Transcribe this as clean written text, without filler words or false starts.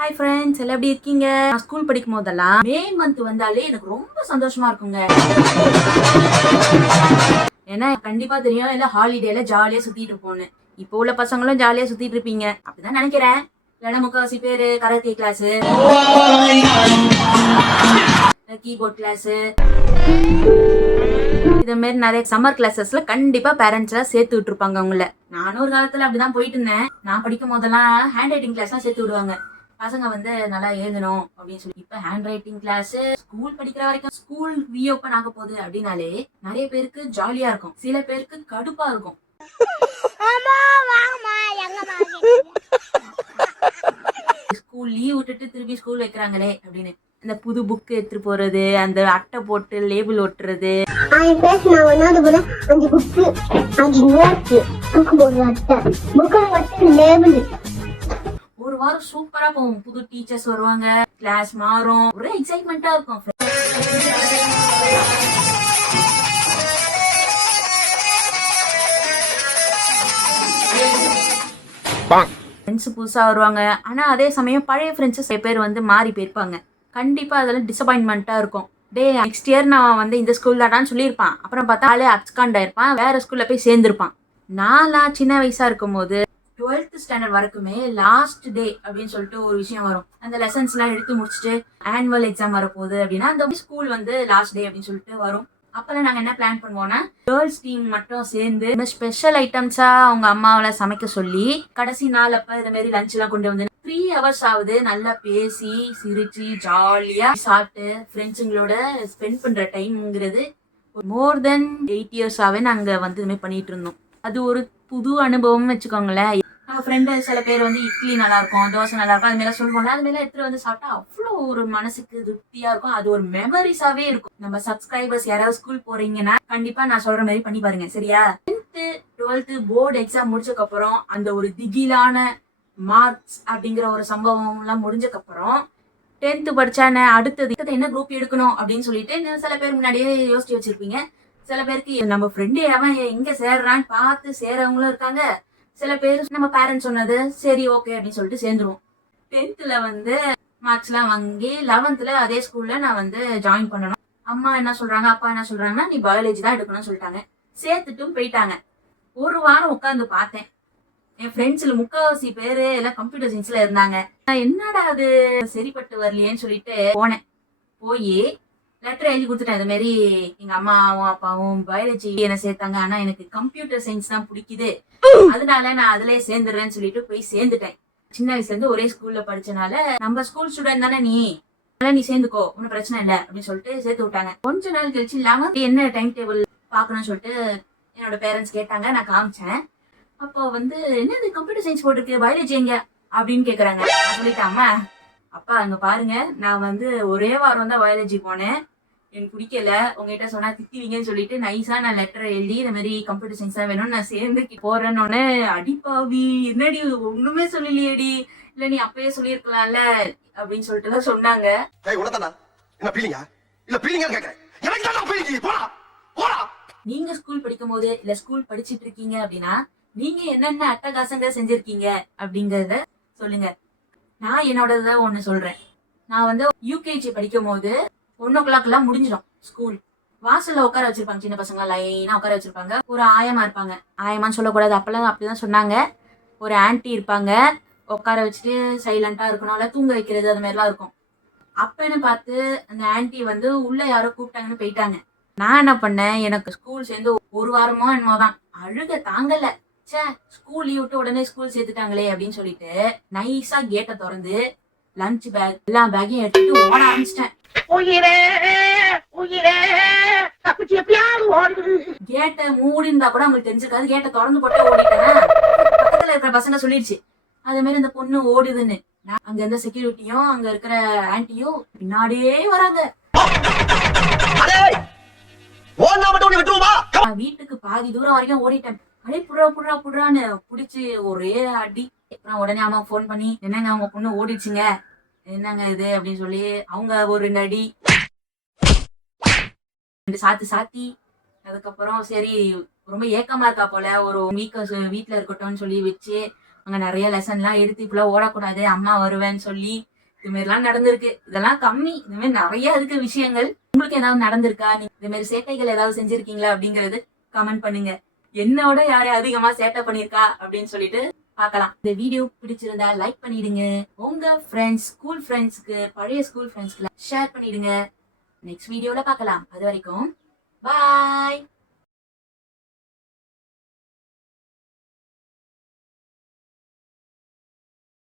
Hi friends, எல்லாம் எப்படி இருக்கீங்க? நான் ஸ்கூல் படிக்கும் போதெல்லாம் மே மந்த் வந்தாலே எனக்கு ரொம்ப சந்தோஷமா இருக்குங்க. ஏன்னா கண்டிப்பா தெரியும், எல்லாம் ஹாலிடேல ஜாலியா சுத்திட்டு இருப்போம்னு. இப்போ உள்ள பசங்களும் ஜாலியா சுத்திட்டு இருப்பீங்க அப்படிதான் நினைக்கிறேன். இல்லைன்னா முக்காவாசி பேரு கராத்தே கிளாஸ், கீபோர்ட் கிளாஸ், இது மாதிரி நிறைய சம்மர் கிளாஸஸ்ல கண்டிப்பா பேரண்ட்ஸ்ல சேர்த்து விட்டுருப்பாங்க அவங்கள. நானும் ஒரு காலத்துல அப்படிதான் போயிட்டு இருந்தேன். நான் படிக்கும் போதெல்லாம் ஹேண்ட் ரைட்டிங் கிளாஸ் எல்லாம் சேர்த்து விடுவாங்க. பசங்க வந்து நல்லா எழுதணும் அப்படின்னு சொல்லி. இப்ப ஹேண்ட் ரைட்டிங் கிளாஸ் ஸ்கூல் படிக்கிற வரைக்கும் ஸ்கூல் ரீஓபன் ஆக போகுது அப்படின்னாலே நிறைய பேருக்கு ஜாலியா இருக்கும், சில பேருக்கு கடுப்பா இருக்கும். ஸ்கூல் லீவ் விட்டுட்டு திருப்பி ஸ்கூல் வைக்கிறாங்களே அப்படின்னு இந்த புது புக் எடுத்துட்டு போறது, அந்த அட்டை போட்டு லேபிள் ஒட்டுறது, ஒரு வாரம் சூப்பரா போகும். புது டீச்சர்ஸ் வருவாங்க, கிளாஸ் மாறும், ஒரே எக்ஸைட்மெண்டா இருக்கும். ஃப்ரெண்ட்ஸ் புதுசா வருவாங்க. ஆனா அதே சமயம் பழைய ஃப்ரெண்ட்ஸ் சில பேர் வந்து மாறி போயிருப்பாங்க. கண்டிப்பா அதெல்லாம் டிசப்பாயின்மெண்டா இருக்கும். டே நெக்ஸ்ட் இயர் நான் வந்து இந்த ஸ்கூல் தானான்னு சொல்லியிருப்பான். அப்புறம் பார்த்தா ஆளே அப்ஸ்காண்ட் ஆயிருப்பான், வேற ஸ்கூல்ல போய் சேர்ந்திருப்பான். நான்லாம் சின்ன வயசா இருக்கும் போது 12th ஸ்டாண்டர்ட் வரைக்குமே லாஸ்ட் டே அப்படின்னு சொல்லிட்டு ஒரு விஷயம் வரும். அந்த லெசன்ஸ் எல்லாம் எடுத்து முடிச்சுட்டு ஆனுவல் எக்ஸாம் வரப்போகுது அப்படின்னா அந்த ஸ்கூல் வந்து லாஸ்ட் டே அப்படின்னு சொல்லிட்டு வரும். அப்பெல்லாம் நாங்க என்ன பிளான் பண்ணுவோம்னா, கேர்ள்ஸ் டீம் மட்டும் சேர்ந்து ஸ்பெஷல் ஐட்டம்ஸா அவங்க அம்மாவில சமைக்க சொல்லி கடைசி நாள் அப்ப இந்த மாதிரி லஞ்ச் எல்லாம் கொண்டு வந்து 3 hours ஆகுது நல்லா பேசி சிரிச்சு ஜாலியா சாப்பிட்டு ஃப்ரெண்ட்ஸுங்களோட ஸ்பெண்ட் பண்ற டைம்ங்கிறது மோர் தென் 8 years-ஆவே நாங்க வந்து இதுமாதிரி பண்ணிட்டு இருந்தோம். அது ஒரு புது அனுபவம்னு வச்சுக்கோங்களேன். நம்ம ஃப்ரெண்டு சில பேர் வந்து இட்லி நல்லா இருக்கும், தோசை நல்லா இருக்கும், அது மாதிரி சொல்லுவாங்க. அது மாதிரி எடுத்துட்டு வந்து சாப்பிட்டா அவ்வளோ ஒரு மனசுக்கு திருப்தியா இருக்கும். அது ஒரு மெமரிஸாவே இருக்கும். நம்ம சப்ஸ்கிரைபர்ஸ் யாராவது ஸ்கூல் போறீங்கன்னா கண்டிப்பா நான் சொல்ற மாதிரி பண்ணி பாருங்க, சரியா? 10th 12th போர்டு எக்ஸாம் முடிச்சதுக்கு அப்புறம் அந்த ஒரு திகிலான மார்க்ஸ் அப்படிங்கிற ஒரு சம்பவம் எல்லாம் முடிஞ்சதுக்கு அப்புறம் 10th படிச்சானே அடுத்தது என்ன குரூப் எடுக்கணும் அப்படின்னு சொல்லிட்டு சில பேர் முன்னாடியே யோசிச்சு வச்சிருப்பீங்க. சில பேருக்கு நம்ம ஃப்ரெண்டு அவன் எங்க சேர்றான்னு பார்த்து சேரவங்களும் இருக்காங்க. சில பேர் நம்ம பேரண்ட்ஸ் சொன்னது சரி ஓகே அப்படின்னு சொல்லிட்டு சேர்ந்துருவோம். 10th வந்து மார்க்ஸ் எல்லாம் வாங்கி 11th அதே ஸ்கூல்ல நான் வந்து ஜாயின் பண்ணணும். அம்மா என்ன சொல்றாங்க, அப்பா என்ன சொல்றாங்கன்னா, நீ பயாலஜி தான் எடுக்கணும்னு சொல்லிட்டாங்க. சேர்த்துட்டும் போயிட்டாங்க. ஒரு வாரம் உட்காந்து பார்த்தேன். என் ஃப்ரெண்ட்ஸ்ல முக்காவாசி பேரு எல்லாம் கம்ப்யூட்டர் சயின்ஸ்ல இருந்தாங்க. என்னடா அது சரிப்பட்டு வரலையேன்னு சொல்லிட்டு போனேன். போய் லெட்டர் எழுதி கொடுத்துட்டேன். அது மாதிரி எங்க அம்மாவும் அப்பாவும் பயாலஜி என்ன சேர்த்தாங்க, ஆனா எனக்கு கம்ப்யூட்டர் சயின்ஸ் தான் பிடிக்குது, அதனால நான் அதுலயே சேர்ந்துடுறேன்னு சொல்லிட்டு போய் சேர்ந்துட்டேன். சின்ன வயசுல இருந்து ஒரே ஸ்கூல்ல படிச்சனால நம்ம ஸ்கூல் ஸ்டூடெண்ட் தானே நீ சேர்ந்துக்கோ, ஒன்னும் பிரச்சனை இல்லை அப்படின்னு சொல்லிட்டு சேர்த்து விட்டாங்க. கொஞ்ச நாள் கழிச்சு 11th என்ன டைம் டேபிள் பாக்கணும்னு சொல்லிட்டு என்னோட பேரண்ட்ஸ் கேட்டாங்க. நான் காமிச்சேன். அப்போ வந்து என்னது கம்ப்யூட்டர் சயின்ஸ் போட்டிருக்கு, பயாலஜி எங்க அப்படின்னு கேக்குறாங்க. நான் சொல்லிட்டாமா, அப்பா அங்க பாருங்க, நான் வந்து ஒரே வாரம் தான் பயாலஜி போனேன், எனக்கு பிடிக்கல, உங்ககிட்ட சொன்னா திட்டுவீங்கன்னு சொல்லிட்டு நைஸா நான் லெட்டர் எழுதி இந்த மாதிரி கம்ப்யூட்டர் சயின்ஸ் தான் வேணும்னு நான் சேர்ந்து போறேன்னு. அடிப்பாவி என்னடி ஒண்ணுமே சொல்லலையேடி, இல்ல நீ அப்பயே சொல்லியிருக்கலாம்ல அப்படின்னு சொல்லிட்டு தான் சொன்னாங்க. நீங்க ஸ்கூல் படிக்கும் போது இல்ல ஸ்கூல் படிச்சிட்டு இருக்கீங்க அப்படின்னா நீங்க என்னென்ன அட்டகாசங்கள் செஞ்சிருக்கீங்க அப்படிங்கறத சொல்லுங்க. நான் என்னோட ஒண்ணு சொல்றேன். நான் வந்து யூகேஜி படிக்கும் போது 1 o'clock எல்லாம் முடிஞ்சிடும் ஸ்கூல். வாசல்ல உட்கார வச்சிருப்பாங்க, சின்ன பசங்க லைனா உட்கார வச்சிருப்பாங்க. ஒரு ஆயமா இருப்பாங்க, ஆயமான்னு சொல்லக்கூடாது, அப்பெல்லாம் அப்படிதான் சொன்னாங்க. ஒரு ஆன்டி இருப்பாங்க, உட்கார வச்சுட்டு சைலண்டா இருக்கணும், இல்ல தூங்க வைக்கிறது, அது மாதிரிலாம் இருக்கும். அப்பன்னு பார்த்து அந்த ஆன்டி வந்து உள்ள யாரோ கூப்பிட்டாங்கன்னு போயிட்டாங்க. நான் என்ன பண்ணேன், எனக்கு ஸ்கூல் சேர்ந்து ஒரு வாரமோ என்னமோதான், அழுக தாங்கல. சே, ஸ்கூல் லீவ் விட்டு உடனே ஸ்கூல் சேர்த்துட்டாங்களே அப்படின்னு சொல்லிட்டு நைஸா கேட்டை திறந்து லஞ்ச் பேக் எல்லா பேக்கையும் எடுத்துட்டு ஓட ஆரம்பிச்சிட்டேன். கேட்டை மூடி இருந்தா கூட அவங்களுக்கு தெரிஞ்சிருக்காது, கேட்டை திறந்து போட்டு ஓடிட்டேன். பக்கத்துல இருக்கிற பசங்க சொல்லிடுச்சு அதே மாதிரி இந்த பொண்ணு ஓடுதுன்னு. அங்க இருந்த செக்யூரிட்டியும் அங்க இருக்கிற ஆன்டியும் பின்னாடியே வராங்க. வீட்டுக்கு பாதி தூரம் வரைக்கும் ஓடிட்டேன். அடே புடுறான்னு புடிச்சு ஒரே அடி. அப்புறம் உடனே அம்மா போன் பண்ணி, என்னங்க அவங்க பொண்ணு ஓடிச்சுங்க, என்னங்க இது அப்படின்னு சொல்லி அவங்க ஒரு நடி சாத்தி அதுக்கப்புறம் சரி ரொம்ப ஏக்கமா இருக்கா போல, ஒரு வீக்க வீட்டுல இருக்கட்டும்னு சொல்லி வச்சு அங்க நிறைய லெசன்லாம் எடுத்து இப்பெல்லாம் ஓடக்கூடாது, அம்மா வருவேன்னு சொல்லி இது மாதிரிலாம் நடந்திருக்கு. இதெல்லாம் கம்மி, இந்த மாதிரி நிறைய இருக்கு விஷயங்கள். உங்களுக்கு ஏதாவது நடந்திருக்கா? நீங்க இந்த மாதிரி சேட்டைகள் ஏதாவது செஞ்சிருக்கீங்களா அப்படிங்கறது கமெண்ட் பண்ணுங்க. என்னோட யாரு அதிகமா சேட்டை பண்ணிருக்கா அப்படின்னு சொல்லிட்டு பார்க்கலாம். இந்த வீடியோ பிடிச்சிருந்தா லைக் பண்ணிடுங்க. உங்க ஃப்ரெண்ட்ஸ், ஸ்கூல் ஃப்ரெண்ட்ஸ்க்கு, பழைய ஸ்கூல் ஃப்ரெண்ட்ஸ்க்கு ஷேர் பண்ணிடுங்க. நெக்ஸ்ட் வீடியோல பார்க்கலாம். அது வரைக்கும்